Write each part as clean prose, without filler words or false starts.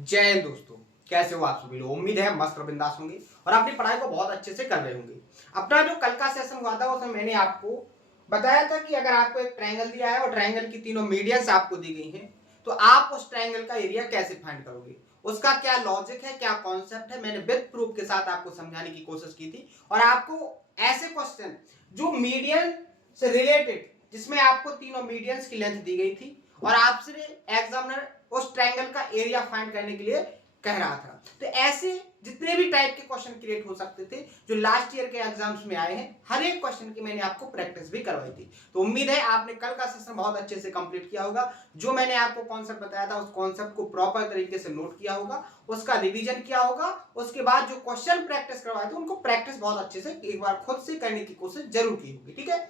जय हिंद दोस्तों, कैसे हो आप सभी लोग। उम्मीद है मस्त और बिंदास होंगे और अपनी पढ़ाई को बहुत अच्छे से कर रहे होंगे। अपना जो कल का सेशन हुआ था उसमें मैंने आपको बताया था कि अगर आपको एक ट्रायंगल दिया है और ट्रायंगल की तीनों मीडियंस आपको दी गई हैं तो आप उस ट्रायंगल का एरिया कैसे फाइंड करोगे, उसका क्या लॉजिक है, क्या कॉन्सेप्ट है, मैंने विद प्रूफ के साथ आपको समझाने की कोशिश की थी। और आपको ऐसे क्वेश्चन जो मीडियन से रिलेटेड, जिसमें आपको तीनों मीडियंस की लेंथ दी गई थी और आपसे एग्जामिनर उस ट्रायंगल का एरिया फाइंड करने के लिए कह रहा था, तो ऐसे जितने भी टाइप के क्वेश्चन क्रिएट हो सकते थे जो लास्ट ईयर के एग्जाम्स में आए हैं, हर एक क्वेश्चन की मैंने आपको प्रैक्टिस भी करवाई थी। तो उम्मीद है आपने कल का सेशन बहुत अच्छे से कंप्लीट किया होगा। जो मैंने आपको कॉन्सेप्ट बताया था उस कॉन्सेप्ट को प्रॉपर तरीके से नोट किया होगा, उसका रिवीजन किया होगा। उसके बाद जो क्वेश्चन प्रैक्टिस करवाए थे उनको प्रैक्टिस बहुत अच्छे से एक बार खुद से करने की कोशिश जरूर की होगी। ठीक है,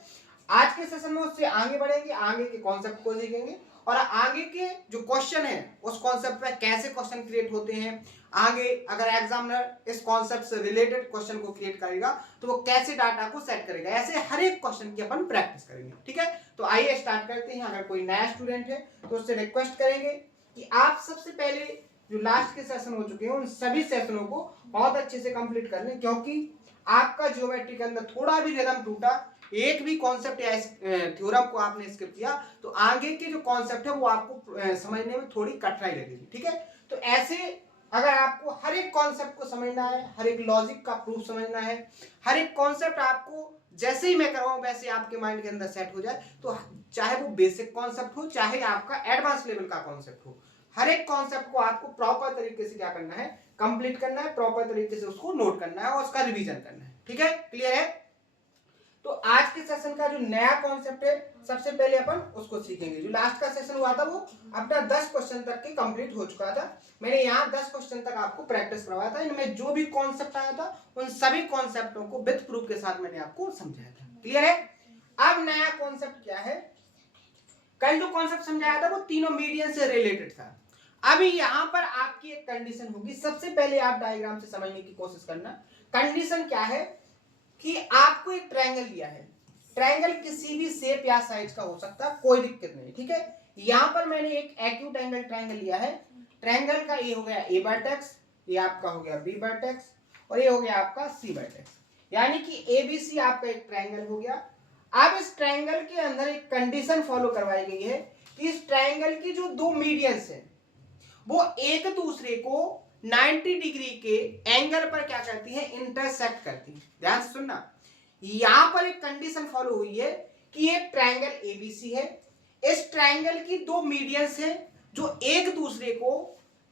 आज के सेशन में उससे आगे बढ़ेंगे, आगे के कॉन्सेप्ट को सीखेंगे और आगे के जो क्वेश्चन है उस कॉन्सेप्ट पे कैसे क्वेश्चन क्रिएट होते हैं। आगे अगर एग्जामिनर इस कॉन्सेप्ट से रिलेटेड क्वेश्चन को क्रिएट करेगा तो वो कैसे डाटा को सेट करेगा, ऐसे हर एक क्वेश्चन की अपन प्रैक्टिस करेंगे। ठीक है, तो आइए स्टार्ट करते हैं। अगर कोई नया स्टूडेंट है तो उससे रिक्वेस्ट करेंगे कि आप सबसे पहले जो लास्ट के सेशन हो चुके हैं उन सभी सेशनों को बहुत अच्छे से कंप्लीट कर लें, क्योंकि आपका ज्योमेट्री के अंदर थोड़ा भी रिदम टूटा, एक भी कॉन्सेप्ट या थ्योरम को आपने स्किप किया तो आगे के जो कॉन्सेप्ट है वो आपको समझने में थोड़ी कठिनाई लगेगी। ठीक है, तो ऐसे अगर आपको हर एक कॉन्सेप्ट को समझना है, हर एक लॉजिक का प्रूफ समझना है, हर एक कॉन्सेप्ट आपको जैसे ही मैं करवाऊं वैसे आपके माइंड के अंदर सेट हो जाए, तो चाहे वो बेसिक कॉन्सेप्ट हो चाहे आपका एडवांस लेवल का कॉन्सेप्ट हो, हर एक कॉन्सेप्ट को आपको प्रॉपर तरीके से क्या करना है, कंप्लीट करना है, प्रॉपर तरीके से उसको नोट करना है और उसका रिवीजन करना है। ठीक है, क्लियर है। तो आज के सेशन का जो नया कॉन्सेप्ट है सबसे पहले अपन उसको सीखेंगे। जो लास्ट का सेशन हुआ था वो अपना 10 क्वेश्चन तक के कंप्लीट हो चुका था। मैंने यहाँ 10 क्वेश्चन तक आपको प्रैक्टिस करवाया था। इनमें जो भी कॉन्सेप्ट आया था उन सभी कॉन्सेप्टों को विद प्रूफ के साथ मैंने आपको समझाया था। क्लियर है। अब नया कॉन्सेप्ट क्या है, कल जो कॉन्सेप्ट समझाया था वो तीनों मीडियन से रिलेटेड था। अभी यहां पर आपकी एक कंडीशन होगी, सबसे पहले आप डायग्राम से समझने की कोशिश करना। कंडीशन क्या है कि आपको एक ट्रायंगल दिया है, ट्रायंगल किसी भी शेप या साइज का हो सकता है, कोई दिक्कत नहीं। ठीक है, यहां पर मैंने एक एक्यूट एंगल ट्रायंगल लिया है। ट्रायंगल का ये हो गया ए वर्टेक्स, ये आपका हो गया बी वर्टेक्स और ये हो गया आपका सी वर्टेक्स, यानी कि एबीसी आपका एक ट्रायंगल हो गया। अब इस ट्रायंगल के अंदर एक कंडीशन फॉलो करवाई गई है कि इस ट्रायंगल की जो दो मीडियंस हैं वो एक दूसरे को 90 डिग्री के एंगल पर क्या करती है, इंटरसेक्ट करती है। ध्यान से सुनना, यहां पर एक कंडीशन फॉलो हुई है कि ये ट्रायंगल एबीसी है, इस ट्रायंगल की दो मीडियंस हैं जो एक दूसरे को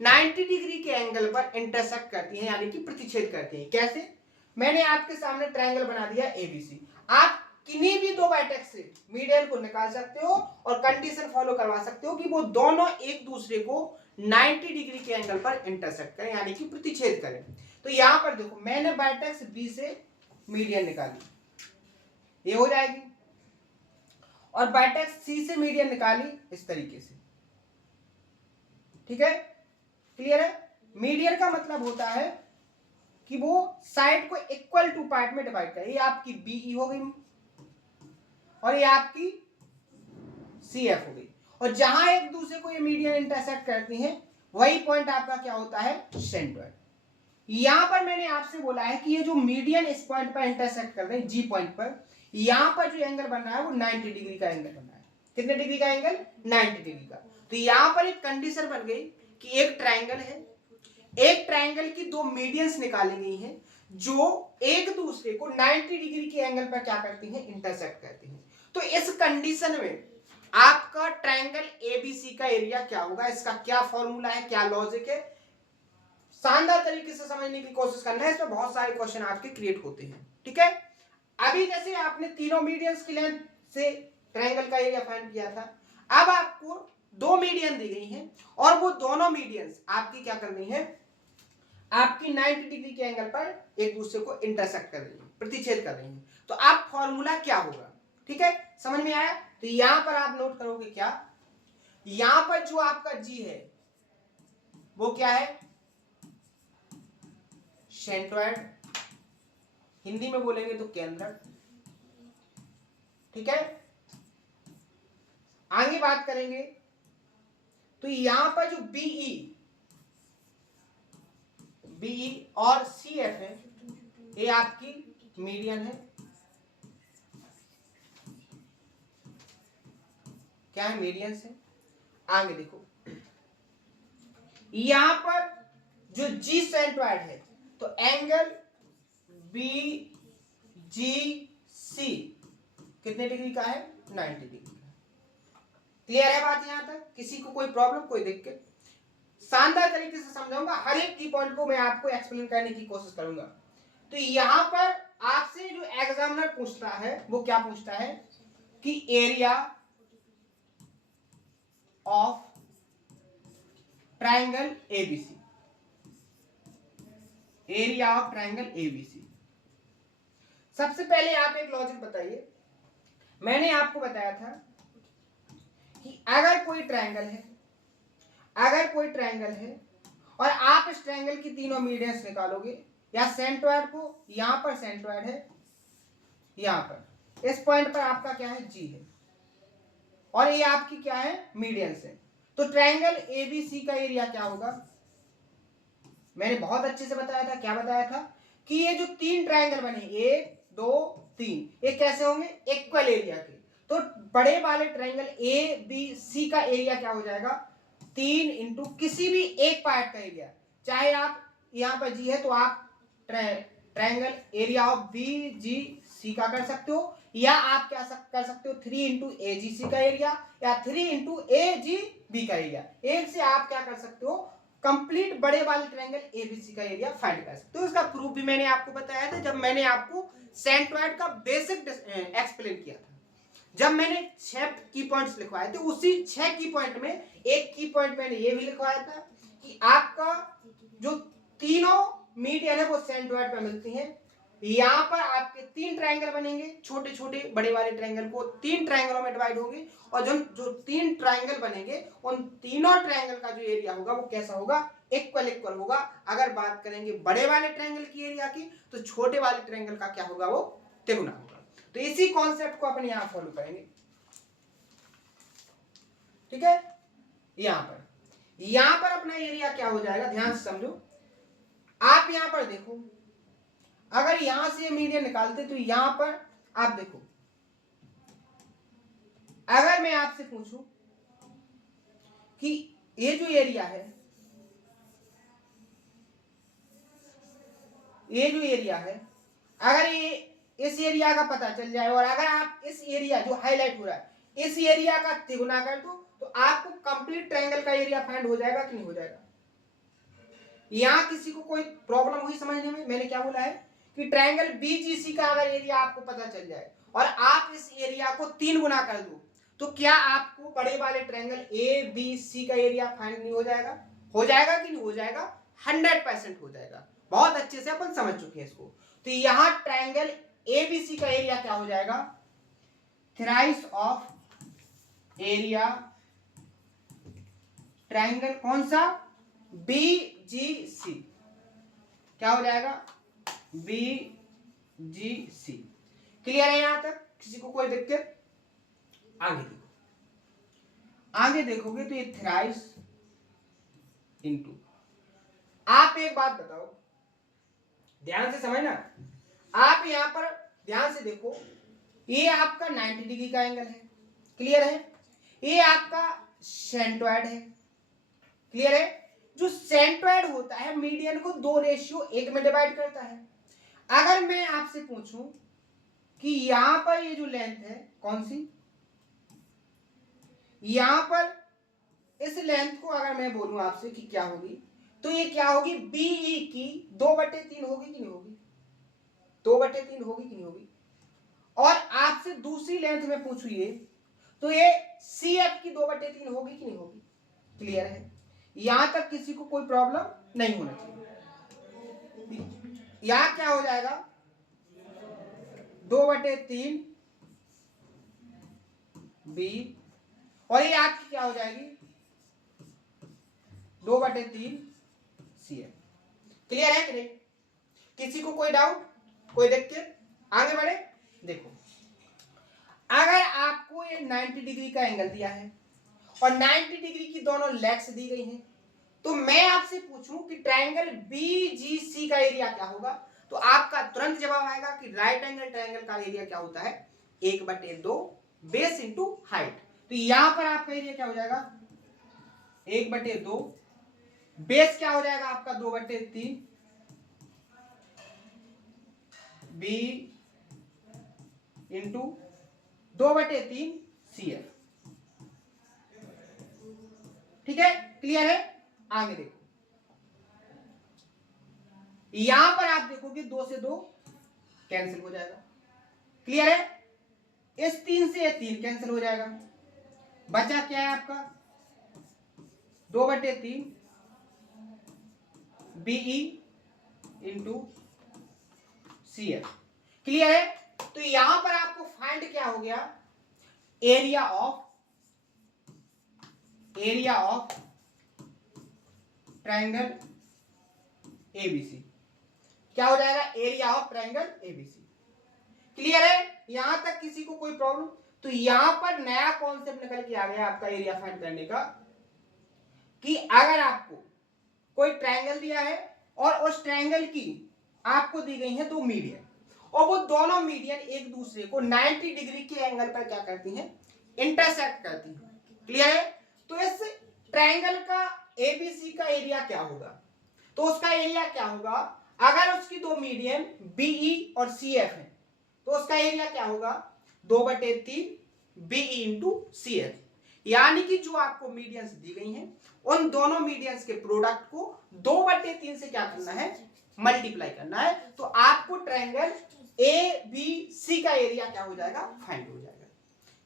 90 डिग्री के एंगल पर इंटरसेक्ट करती हैं, यानी कि प्रतिच्छेद करती हैं। कैसे, मैंने आपके सामने ट्रायंगल बना दिया एबीसी, आप किन्हीं भी दो वर्टेक्स से मीडियन को निकाल सकते हो और कंडीशन फॉलो करवा सकते हो कि वो दोनों एक दूसरे को 90 डिग्री के एंगल पर इंटरसेक्ट करें, यानी कि प्रतिच्छेद करें। तो यहां पर देखो मैंने वर्टेक्स बी से मीडियन निकाली, ये हो जाएगी, और वर्टेक्स सी से मीडियन निकाली इस तरीके से। ठीक है, क्लियर है। मीडियन का मतलब होता है कि वो साइड को इक्वल टू पार्ट में डिवाइड करे। ये आपकी बीई हो गई और ये आपकी सीएफ हो गई, और जहां एक दूसरे को ये मीडियन इंटरसेक्ट करती हैं वही पॉइंट आपका क्या होता है, सेंटर। यहां पर मैंने आपसे बोला है कि ये जो मीडियन इस पॉइंट पर इंटरसेक्ट कर रहे हैं जी पॉइंट पर, यहां पर जो एंगल बन रहा है वो 90 डिग्री का एंगल बन रहा है। कितने डिग्री का एंगल, 90 डिग्री का। तो यहां पर एक कंडीशन बन गई कि एक ट्रायंगल है, एक ट्रायंगल की दो मीडियंस निकाली गई हैं जो एक दूसरे को 90 डिग्री के एंगल पर क्या करती हैं, इंटरसेक्ट करती हैं। तो इस कंडीशन में आपका ट्रायंगल एबीसी का एरिया क्या होगा, इसका क्या फॉर्मूला है, क्या लॉजिक है, शानदार तरीके से समझने की कोशिश करना है। इसमें बहुत सारे क्वेश्चन आपके क्रिएट होते हैं। ठीक है, अभी जैसे आपने तीनों मीडियंस की लेंथ से ट्रायंगल का एरिया फाइंड किया था, अब आपको दो मीडियन दी गई हैं और वो दोनों मीडियंस आपकी क्या कर रही है, आपकी 90 डिग्री के एंगल पर एक दूसरे को इंटरसेक्ट कर रही है, प्रतिच्छेद कर रही है। तो आप फॉर्मूला क्या होगा, ठीक है, समझ में आया। तो यहां पर आप नोट करोगे क्या, यहां पर जो आपका जी है वो क्या है, सेंट्रॉइड, हिंदी में बोलेंगे तो केंद्रक। ठीक है, आगे बात करेंगे तो यहां पर जो बीई BE और CF है, ये आपकी मीडियन है। क्या है? मीडियन से। आगे देखो, यहां पर जो जी सेंट्रोइड है, तो एंगल BGC कितने डिग्री का है? 90 डिग्री का। क्लियर है बात यहां तक? किसी को कोई प्रॉब्लम, कोई दिक्कत? शानदार तरीके से समझाऊंगा, हर एक की पॉइंट को मैं आपको एक्सप्लेन करने की कोशिश करूंगा। तो यहां पर आपसे जो एग्जामिनर पूछता है वो क्या पूछता है कि area of triangle ABC, area of triangle ABC. सबसे पहले आप एक लॉजिक बताइए। मैंने आपको बताया था कि अगर कोई ट्रायंगल है, अगर कोई ट्रायंगल है और आप इस ट्रायंगल की तीनों मीडियंस निकालोगे, या सेंट्रोइड को, यहां पर सेंट्रोइड है, यहां पर इस पॉइंट पर आपका क्या है? जी है, और ये आपकी क्या है? मीडियंस है। तो ट्रायंगल एबीसी का एरिया क्या होगा? मैंने बहुत अच्छे से बताया था। क्या बताया था? कि ये जो तीन ट्रायंगल बने, 1 2 3, ये कैसे होंगे? इक्वल एरिया के। तो बड़े वाले ट्रायंगल ए बी सी का एरिया क्या हो जाएगा? 3 इंटू किसी भी एक पार्ट का एरिया। चाहे आप यहां पर जी है तो आप ट्रायंगल एरिया ऑफ बी जी सी का कर सकते हो, या आप क्या कर सकते हो? 3 इंटू ए जी सी का एरिया, या 3 इंटू ए जी बी का एरिया। एक से आप क्या कर सकते हो? कंप्लीट बड़े वाले ट्रायंगल एबीसी का एरिया फाइंड कर सकते हो। इसका प्रूफ भी मैंने आपको बताया था जब मैंने आपको सेंट्रोइड का बेसिक एक्सप्लेन किया था। जब मैंने 6 की पॉइंट्स लिखवाए थे, उसी 6 की पॉइंट में एक की पॉइंट मैंने ये भी लिखवाया था कि आपका जो तीनों मीडियन है वो सेंट्रोइड पे मिलती हैं। यहां पर आपके 3 ट्रायंगल बनेंगे, छोटे छोटे बड़े वाले ट्रायंगल को 3 ट्रायंगलों में डिवाइड होंगे, और जो जो 3 ट्रायंगल बनेंगे उन तीनों ट्रायंगल का जो एरिया होगा वो कैसा होगा? इक्वल इक्वल होगा। अगर बात करेंगे बड़े वाले ट्रायंगल की एरिया की, तो छोटे वाले ट्रायंगल का क्या होगा? वो तिगुना होगा। तो इसी कॉन्सेप्ट को अपन यहां फॉलो करेंगे। ठीक है? यहां पर अपना एरिया क्या हो जाएगा? ध्यान से समझो। आप यहां पर देखो, अगर यहां से मीडियन निकालते तो यहां पर आप देखो, अगर मैं आपसे पूछूं कि ये जो एरिया है, ये जो एरिया है, अगर ये इस एरिया का पता चल जाए, और अगर आप इस एरिया जो हाईलाइट हो रहा है इस एरिया का तिगुना कर दो, तो आपको कंप्लीट ट्रायंगल का एरिया फाइंड हो जाएगा कि नहीं हो जाएगा? यहां किसी को कोई प्रॉब्लम हुई समझने में? मैंने क्या बोला है कि ट्रायंगल बीजीसी का अगर एरिया आपको पता चल जाए और आप इस एरिया को 3 गुना कर दो, तो क्या आपको बड़े वाले ट्रायंगल ए बी सी का एरिया फाइंड नहीं हो जाएगा? हो जाएगा कि नहीं हो जाएगा? 100% हो जाएगा। बहुत अच्छे से अपन समझ चुके हैं इसको। तो यहां ट्रायंगल एबीसी का एरिया क्या हो जाएगा? थ्राइस ऑफ एरिया ट्रायंगल कौन सा? BGC। क्या हो जाएगा? BGC। क्लियर है यहां तक? किसी को कोई दिक्कत? आगे देखो, आगे देखोगे तो ये थ्राइस इंटू, आप एक बात बताओ, ध्यान से समझना। आप यहां पर ध्यान से देखो, ये आपका 90 डिग्री का एंगल है। क्लियर है? ये आपका सेंट्रोइड है। क्लियर है? जो सेंट्रोइड होता है मीडियन को 2:1 में डिवाइड करता है। अगर मैं आपसे पूछूं कि यहां पर ये जो लेंथ है कौन सी, यहां पर इस लेंथ को अगर मैं बोलूं आपसे कि क्या होगी, तो ये क्या होगी? BE की 2/3 होगी कि नहीं होगी? 2/3 होगी कि नहीं होगी? और आपसे दूसरी लेंथ में पूछू ये, तो ये CF की 2/3 होगी कि नहीं होगी? क्लियर है? यहां तक किसी को कोई प्रॉब्लम नहीं होना चाहिए। यहां क्या हो जाएगा? 2/3 B, और ये आपकी क्या हो जाएगी? 2/3 CF। क्लियर है कि नहीं? किसी को कोई डाउट, कोई दिक्कत? आगे बढ़े। देखो, अगर आपको ये 90 डिग्री का एंगल दिया है और 90 डिग्री की दोनों लेग्स दी गई हैं, तो मैं आपसे पूछूं कि ट्रायंगल बीजीसी का एरिया क्या होगा, तो आपका तुरंत जवाब आएगा कि राइट एंगल ट्रायंगल का एरिया क्या होता है, 1/2 बेस इंटू हाइट। तो यहां पर आपका एरिया क्या हो जाएगा, 1/2, बेस क्या हो जाएगा आपका 2/3 बी इंटू 2/3 CF। ठीक है, क्लियर है। आगे देखो, यहां पर आप देखोगे 2 से 2 कैंसिल हो जाएगा, क्लियर है। इस 3 से ये 3 कैंसिल हो जाएगा, बचा क्या है आपका 2/3 BE इंटू CF, क्लियर है। तो यहां पर आपको फाइंड क्या हो गया, एरिया ऑफ ट्रायंगल ABC। क्या हो जाएगा, area of triangle ABC, clear है। यहां तक किसी को कोई प्रॉब्लम, तो यहां पर नया कॉन्सेप्ट निकल के आ गया आपका एरिया फाइंड करने का, कि अगर आपको कोई ट्रायंगल दिया है और उस ट्रायंगल की आपको दी गई है 2 मीडियन, और वो दोनों मीडियन एक दूसरे को 90 डिग्री के एंगल पर क्या करती हैं, इंटरसेक्ट करती हैं, क्लियर है। तो इस ट्रायंगल का ABC का एरिया क्या होगा, तो उसका एरिया क्या होगा, अगर उसकी 2 मीडियन BE और CF है, तो उसका एरिया क्या होगा 2/3 BE इंटू CF, यानी कि जो आपको मीडियंस दी गई हैं उन दोनों मीडियंस के प्रोडक्ट को 2/3 से क्या करना है, मल्टीप्लाई करना है। तो आपको ट्रायंगल ABC का एरिया क्या हो जाएगा, फाइंड हो जाएगा,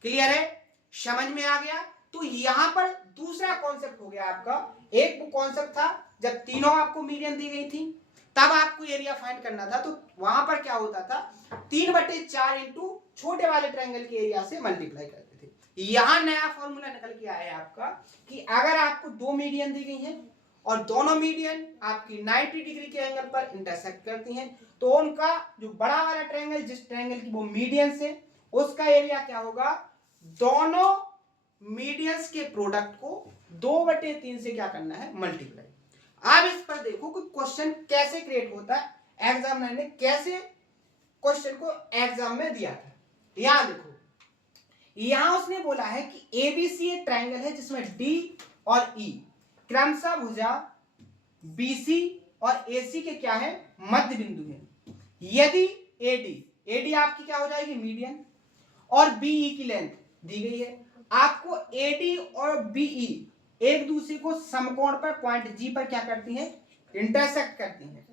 क्लियर है, समझ में आ गया। तो यहां पर दूसरा कॉन्सेप्ट हो गया आपका, एक वो कॉन्सेप्ट था जब तीनों आपको मीडियन दी गई थी तब आपको एरिया फाइंड करना था, तो वहां पर क्या होता था 3/4 इंटू छोटे वाले ट्रायंगल के एरिया से मल्टीप्लाई करते थे। यहां नया फॉर्मूला निकल के आया है आपका, कि अगर आपको 2 मीडियन दी गई हैं और दोनों मीडियन आपकी 90 डिग्री के एंगल पर इंटरसेक्ट करती हैं, तो उनका जो बड़ा वाला ट्रायंगल, जिस ट्रायंगल की वो मीडियन से, उसका एरिया क्या होगा, दोनों मीडियंस के प्रोडक्ट को 2/3 से क्या करना है, मल्टीप्लाई। अब इस पर देखो कि क्वेश्चन कैसे क्रिएट होता है, एग्जामिनर ने कैसे क्वेश्चन को एग्जाम में दिया था। यहां देखो, यहां उसने बोला है कि ABC एक ट्रायंगल है जिसमें D और E क्रमशः भुजा BC और AC के क्या है, मध्य बिंदु है। यदि AD आपकी क्या हो जाएगी, मीडियन, और BE की लेंथ दी गई है, आपको AD और BE एक दूसरे को समकोण पर पॉइंट G पर क्या करती हैं, इंटरसेक्ट करती हैं,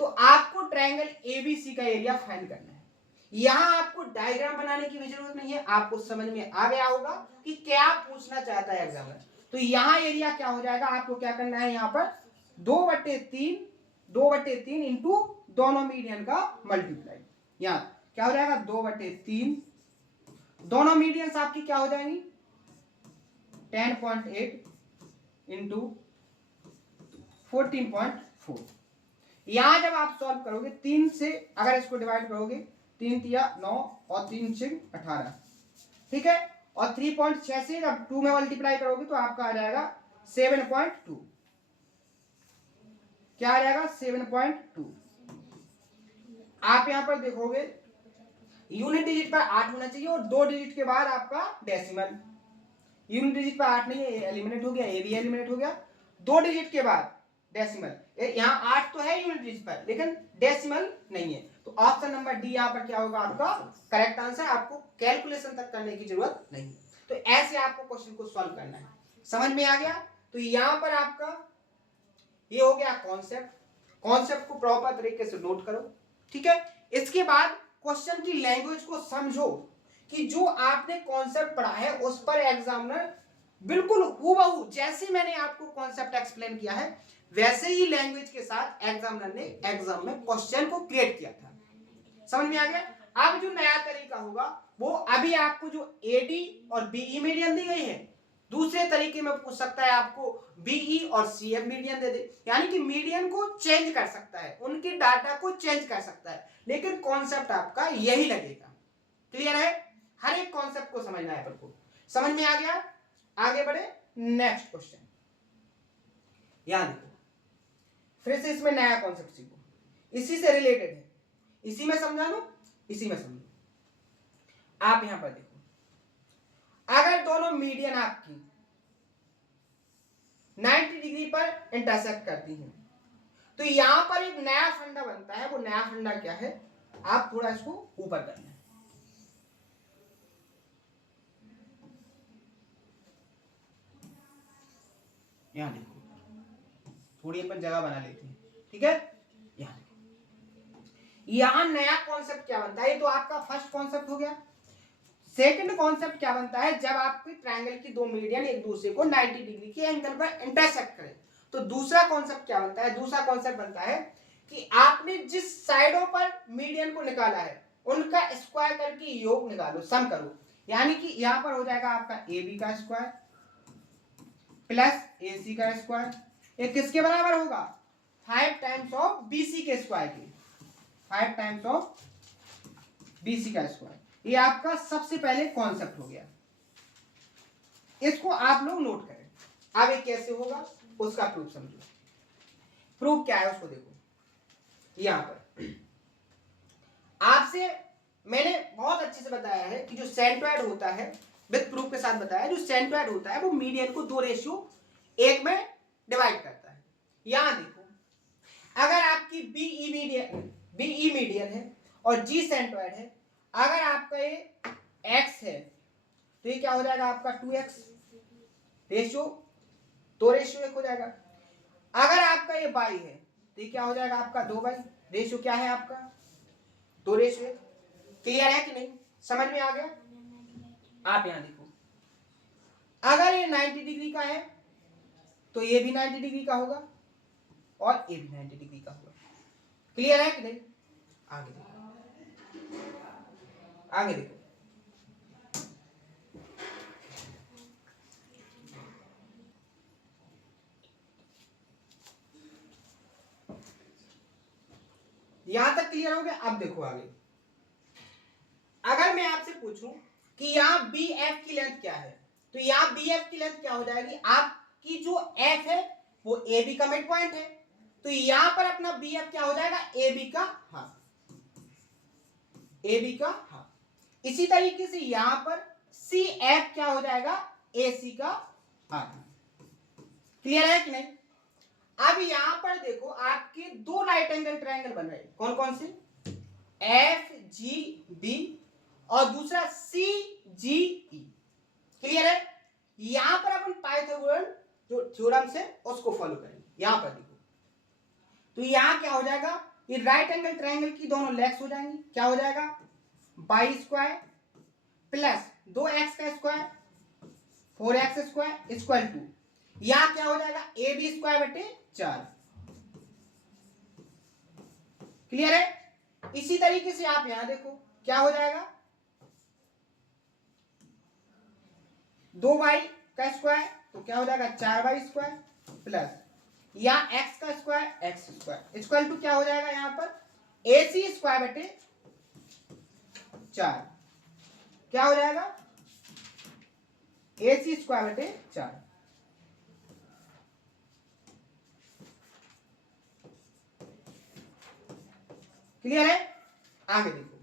तो आपको ट्रायंगल ABC का एरिया फाइंड करना है। यहां आपको डायग्राम बनाने की भी जरूरत नहीं है, आपको समझ में आ गया होगा कि क्या पूछना चाहता है एग्जामिनर। तो यहां एरिया क्या हो जाएगा, आपको क्या करना है, यहां पर 2/3 इंटू दोनों मीडियन का मल्टीप्लाई, यहां क्या हो जाएगा 2/3, दोनों मीडियंस आपकी क्या हो जाएंगी 10.8 इंटू 14.4। यहां जब आप सॉल्व करोगे 3 से अगर इसको डिवाइड करोगे, 3 तिया 9 और 3 6 18, ठीक है, और 3.6 से जब 2 में मल्टीप्लाई करोगे तो आपका आ जाएगा 7.2, क्या आ जाएगा 7.2। आप यहां पर देखोगे यूनिट डिजिट पर 8 होना चाहिए और 2 डिजिट के बाद आपका डेसिमल, यूनिट डिजिट पर 8 नहीं है, एलिमिनेट हो गया, ये भी एलिमिनेट हो गया, 2 डिजिट के बाद डेसिमल, यहाँ 8 तो है यूनिट डिजिट पर लेकिन डेसिमल नहीं है, तो ऑप्शन नंबर डी यहाँ पर क्या होगा आपका करेक्ट आंसर। आपको कैलकुलेशन तक करने की जरूरत नहीं, तो ऐसे आपको क्वेश्चन को सॉल्व करना है, समझ में आ गया। तो यहाँ पर आपका ये हो गया कॉन्सेप्ट, कॉन्सेप्ट को प्रॉपर तरीके से नोट करो, ठीक है। इसके बाद क्वेश्चन की लैंग्वेज को समझो कि जो आपने कॉन्सेप्ट पढ़ा है उस पर एग्जामिनर बिल्कुल हूबहू जैसे मैंने आपको कॉन्सेप्ट एक्सप्लेन किया है वैसे ही लैंग्वेज के साथ एग्जामिनर ने एग्जाम में क्वेश्चन को क्रिएट किया था, समझ में आ गया। अब जो नया तरीका होगा वो अभी आपको जो AD और BE मीडियन दी गई है, दूसरे तरीके में पूछ सकता है आपको BE और CF मीडियन दे दे, यानी कि मीडियन को चेंज कर सकता है, उनके डाटा को चेंज कर सकता है, लेकिन कॉन्सेप्ट आपका यही लगेगा, क्लियर है। हर एक कॉन्सेप्ट को समझना है आपको, समझ में आ गया। आगे बढ़े नेक्स्ट क्वेश्चन। यहाँ देखो, फिर से इसमें नया कॉन्सेप्ट सीखो, इसी से रिलेटेड है, इसी में समझा लो, इसी में समझो। आप यहां पर देखो, अगर दोनों मीडियन आपकी 90 डिग्री पर इंटरसेक्ट करती हैं तो यहां पर एक नया फंडा बनता है। वो नया फंडा क्या है, आप थोड़ा इसको ऊपर करना है, यहां देखो, थोड़ी अपन जगह बना लेते हैं, ठीक है। यहां देखो, यहां नया कॉन्सेप्ट क्या बनता है, ये तो आपका फर्स्ट कॉन्सेप्ट हो गया। सेकंड कॉन्सेप्ट क्या बनता है, जब आपके ट्रायंगल की दो मीडियन एक दूसरे को 90 डिग्री के एंगल पर इंटरसेक्ट करें तो दूसरा कॉन्सेप्ट क्या बनता है, दूसरा कॉन्सेप्ट बनता है कि आपने जिस साइडों पर मीडियन को निकाला है उनका स्क्वायर करके योग निकालो, सम करो। यानी कि यहां पर हो जाएगा आपका ए बी का स्क्वायर प्लस ए सी का स्क्वायर, ये किसके बराबर होगा, 5 टाइम्स ऑफ बी सी के स्क्वायर के, 5 टाइम्स ऑफ बी सी का स्क्वायर। ये आपका सबसे पहले कॉन्सेप्ट हो गया, इसको आप लोग नोट करें। अब ये कैसे होगा उसका प्रूफ समझो। प्रूफ क्या है उसको देखो, यहां पर आपसे मैंने बहुत अच्छे से बताया है कि जो सेंट्रोइड होता है, विद प्रूफ के साथ बताया, जो सेंट्रोइड होता है वो मीडियन को 2:1 में डिवाइड करता है। यहां देखो, अगर आपकी बीई मीडियन है और जी सेंट्रोइड है, अगर आपका ये x है तो ये क्या हो जाएगा आपका 2x, रेशियो 2:1 हो जाएगा। अगर आपका ये y है तो ये क्या हो जाएगा आपका 2y, रेशियो क्या है आपका 2:1। क्लियर है कि नहीं, समझ में आ गया। आप यहां देखो, अगर ये 90 डिग्री का है तो ये भी 90 डिग्री का होगा और ये भी 90 डिग्री का होगा। क्लियर है कि नहीं, आगे देखो, आगे देखो, यहां तक क्लियर हो गया। अब देखो आगे, अगर मैं आपसे पूछूं कि यहां बी एफ की लेंथ क्या है तो यहां बी एफ की लेंथ क्या हो जाएगी, आपकी जो एफ है वो ए बी का मिड पॉइंट है, तो यहां पर अपना बी एफ क्या हो जाएगा, ए बी का हाफ, ए बी का हाफ। इसी तरीके से यहां पर सी एफ क्या हो जाएगा, ए सी का हाफ। क्लियर है कि नहीं। अब यहां पर देखो, आपके दो राइट एंगल ट्रायंगल बन रहे हैं, कौन कौन से, एफ जी बी और दूसरा सी जी ई। क्लियर है। यहां पर अपन पाइथागोरन जो थ्योरम से उसको फॉलो करेंगे। यहां पर देखो, तो यहां क्या हो जाएगा, ये राइट एंगल ट्रायंगल की दोनों लेग्स हो जाएंगी, क्या हो जाएगा, बाई स्क्वायर प्लस 2x का square 4x square equal to, यहां क्या हो जाएगा, ए बी स्क्वायर बटे 4। क्लियर है। इसी तरीके से आप यहां देखो क्या हो जाएगा, 2y का स्क्वायर तो क्या हो जाएगा 4y स्क्वायर प्लस यहां x का square x square equal to क्या हो जाएगा, यहां पर ए सी स्क्वायर बटे 4, क्या हो जाएगा, ए सी स्क्वायर बटे 4। क्लियर है। आगे देखो,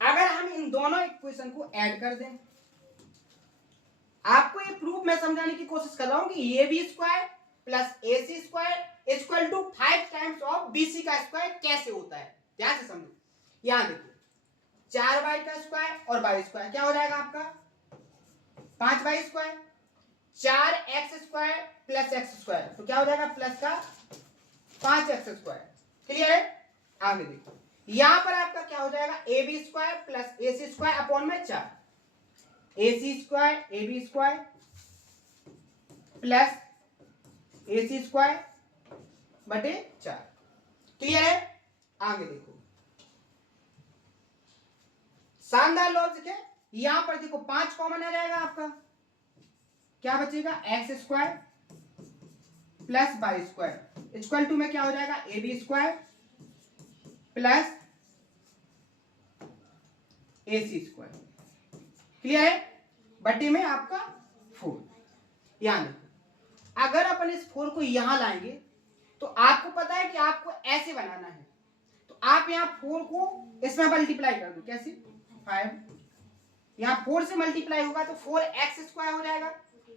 अगर हम इन दोनों इक्वेशन को ऐड कर दें, आपको ये प्रूफ मैं समझाने की कोशिश कर रहा हूं कि A B square plus A C square equal to 5 times of B C का स्क्वायर कैसे होता है, ध्यान से समझो। यहां देखो, 4y का स्क्वायर और y स्क्वायर क्या हो जाएगा आपका 5y square, 4x square plus x square तो क्या हो जाएगा प्लस का 5x स्क्वायर। क्लियर है। आगे देखो, यहां पर आपका क्या हो जाएगा, A B square plus A C square upon में 4, a C square a B square plus A C square बटे 4। क्लियर है। आगे देखो, शानदार लॉजिक है। यहां पर देखो 5 कॉमन आ जाएगा, आपका क्या बचेगा, X square plus Y square equal to में क्या हो जाएगा, A B square plus A C square. Clear है। बटे में आपका 4। यहां देखो, अगर अपन इस 4 को यहां लाएंगे तो आपको पता है कि आपको ऐसे बनाना है, तो आप यहाँ 4 को इसमें मल्टीप्लाई कर दो। कैसे? 5, यहाँ 4 से मल्टीप्लाई होगा तो 4x² हो जाएगा।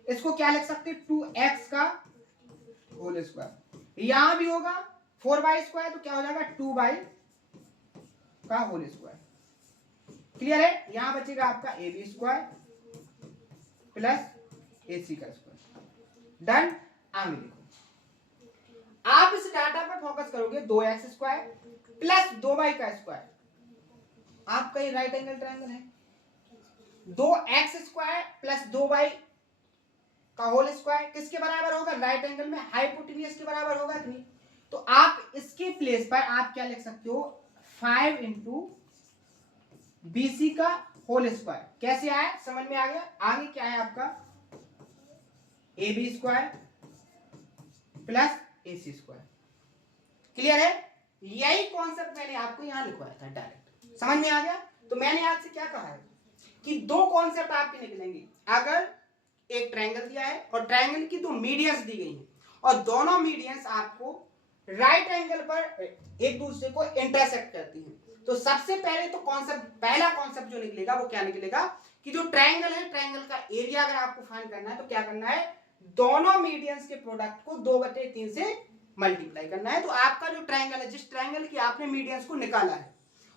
इसको क्या लिख सकते हैं? 2x का होल स्क्वायर। यहां भी होगा 4y² तो क्या हो जाएगा? 2y का होल स्क्वायर। क्लियर है? यहां बचेगा आपका ab² प्लस ac का स्क्वायर। डन। आगे देखो, आप इस डाटा पर फोकस करोगे 2x² प्लस 2y का स्क्वायर। आपका ये राइट एंगल ट्रायंगल है। 2x² प्लस 2y का होल स्क्वायर किसके बराबर होगा? राइट एंगल में हाइपोटेन्यूज के बराबर होगा कि नहीं? तो आप इसके प्लेस पर आप क्या लिख सकते हो? 5 इंटू BC का होल स्क्वायर। कैसे आया? समझ में आ गया? आगे क्या है आपका? AB² plus AC²। क्लियर है? यही कॉन्सेप्ट मैंने आपको यहां लिखवाया था डायरेक्ट। समझ में आ गया? तो मैंने आपसे क्या कहा है कि दो कॉन्सेप्ट आपके निकलेंगे। अगर एक ट्रायंगल दिया है और ट्रायंगल की दो मीडियंस दी गई हैं और दोनों मीडियंस आपको राइट एंगल पर एक दूसरे को इंटरसेक्ट करती हैं, तो सबसे पहले तो पहला कॉन्सेप्ट जो निकलेगा वो क्या निकलेगा कि जो ट्रायंगल है, ट्रायंगल का एरिया अगर आपको फाइंड करना है तो क्या करना है? दोनों मीडियंस के प्रोडक्ट को 2/3 से मल्टीप्लाई करना है। तो आपका जो ट्रायंगल है, जिस ट्रायंगल की आपने मीडियंस को निकाला है,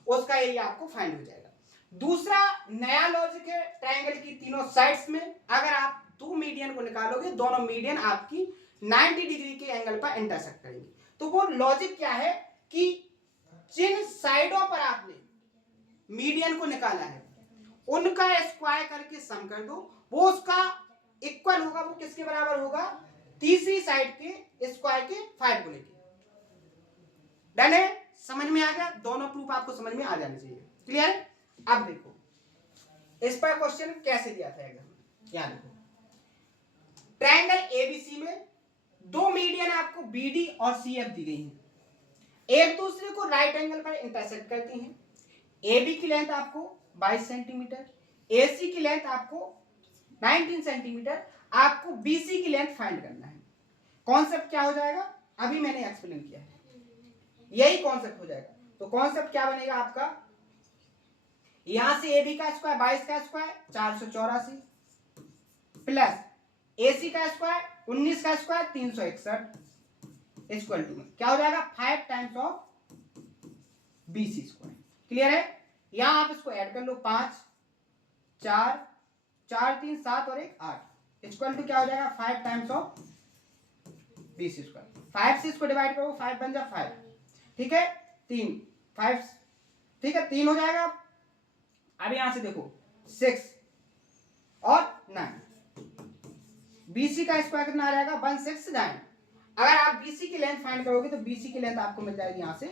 उसका एरिया आपको फाइंड हो जाएगा। दूसरा नया लॉजिक है, ट्रायंगल की तीनों साइड्स में अगर आप दो मीडियन को निकालोगे, दोनों मीडियन आपकी 90 डिग्री के एंगल पर इंटरसेक्ट करेंगे। तो वो लॉजिक क्या है कि जिन साइडों पर आपने मीडियन को निकाला है उनका स्क्वायर करके सम कर दो, वो उसका इक्वल होगा। वो किसके बराबर होगा? तीसरी साइड के स्क्वायर के 5 गुने के। डन है? समझ में आ गया? दोनों प्रूफ आपको समझ में आ जाने चाहिए। क्लियर है? अब देखो इस पर क्वेश्चन कैसे दिया था एग्जाम में। क्या देखो, ट्रायंगल एबीसी में दो मीडियन आपको बीडी और सीएफ दी गई हैं, एक दूसरे को राइट एंगल पर इंटरसेक्ट करती हैं। AB की लेंथ आपको 22 सेंटीमीटर, AC की लेंथ आपको 19 सेंटीमीटर। आपको BC की लेंथ फाइंड करना है। कॉन्सेप्ट क्या हो जाएगा? अभी मैंने एक्सप्लेन किया है, यही कॉन्सेप्ट हो जाएगा। तो कॉन्सेप्ट क्या बनेगा आपका? यहां से AB का स्क्वायर 22 का स्क्वायर 484 प्लस AC का स्क्वायर 19 का स्क्वायर 361 इक्वल टू में क्या हो जाएगा? 5 times of BC square. Clear है? यहां आप इसको ऐड कर लो, 5 4 4 3 7 और 1 8 इक्वल टू क्या हो जाएगा? 5 टाइम्स ऑफ BC स्क्वायर। 5 से इसको डिवाइड करो, 5 बन जाए 5, ठीक है? 3 5, ठीक है, 3 हो जाएगा। अब यहां से देखो 6 और 9, BC का स्क्वायर कितना आ जाएगा? 169। अगर आप BC की लेंथ फाइंड करोगे तो BC की लेंथ आपको मिल जाएगी यहां से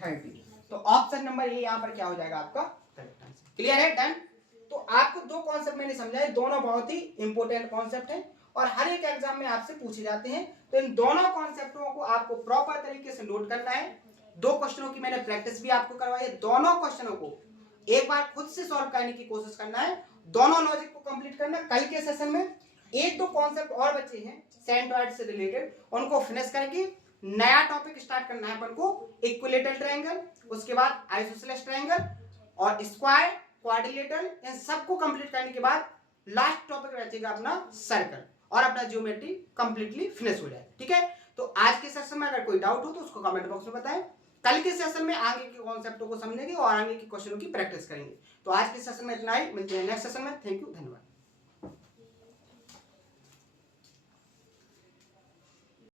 30। तो ऑप्शन नंबर ए यहां पर क्या हो जाएगा? आपका करेक्ट आंसर। क्लियर है? डन। तो आपको दो कॉन्सेप्ट मैंने समझाए, दोनों बहुत ही इंपॉर्टेंट कॉन्सेप्ट हैं और हर एक एग्जाम में आपसे पूछे जाते हैं। तो इन दोनों कॉन्सेप्टों को आपको प्रॉपर तरीके से नोट करना है। दो क्वेश्चनों की मैंने प्रैक्टिस भी आपको करवाई है, दोनों क्वेश्चनों को एक बार खुद से सॉल्व करने की कोशिश करना है, दोनों लॉजिक को कंप्लीट करना। कल के सेशन में एक दो कॉन्सेप्ट और बचे हैं सेंट्रॉइड से रिलेटेड, उनको फिनिश करके नया टॉपिक स्टार्ट करना है अपन को। इक्विलेटरल ट्रायंगल, उसके बाद आइसोसेलेस ट्रायंगल और स्क्वायर, क्वाड्रिलेटरल, इन सबको कंप्लीट करने के बाद लास्ट टॉपिक रहेगा अपना सर्कल और अपना ज्योमेट्री कंप्लीटली फिनिश हो जाएगा। ठीक है? तो आज के सेशन में अगर कोई डाउट हो तो उसको कमेंट बॉक्स में बताएं। कल के सेशन में आगे के कॉन्सेप्टों को समझेंगे और आगे के क्वेश्चनों की प्रैक्टिस करेंगे। तो आज के सेशन में इतना ही, मिलते हैं नेक्स्ट सेशन में। थैंक यू, धन्यवाद।